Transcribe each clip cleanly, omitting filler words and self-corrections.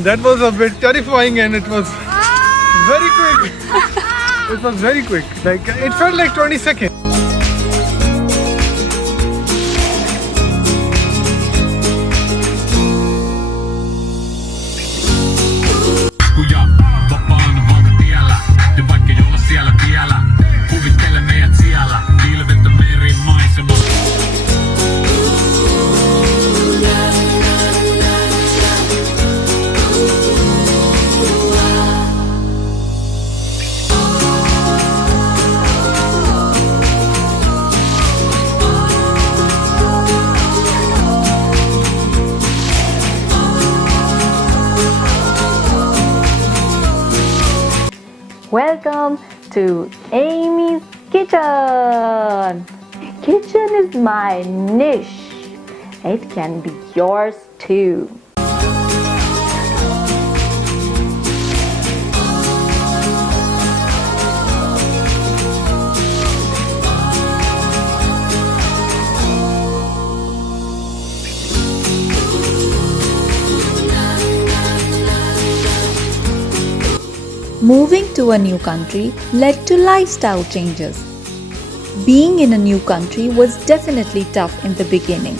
That was a bit terrifying and it was very quick. It was very quick. Like it felt like 20 seconds. Welcome to Amy's kitchen. Kitchen is my niche. It can be yours too. Moving to a new country led to lifestyle changes. Being in a new country was definitely tough in the beginning.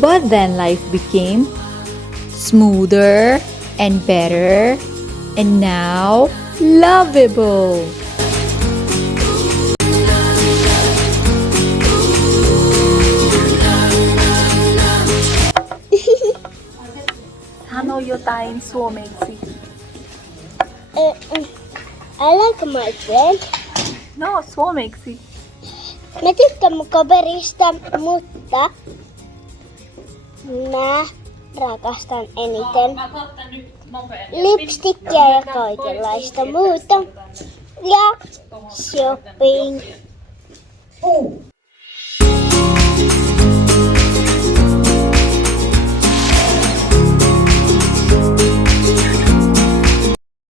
But then life became smoother and better and now lovable. Sano jotain suomeksi? I like my friend. No, suomeksi. Mä tykkään mun kaverista, mutta mä rakastan eniten lipstikkiä ja kaikenlaista muuta. Ja shopping.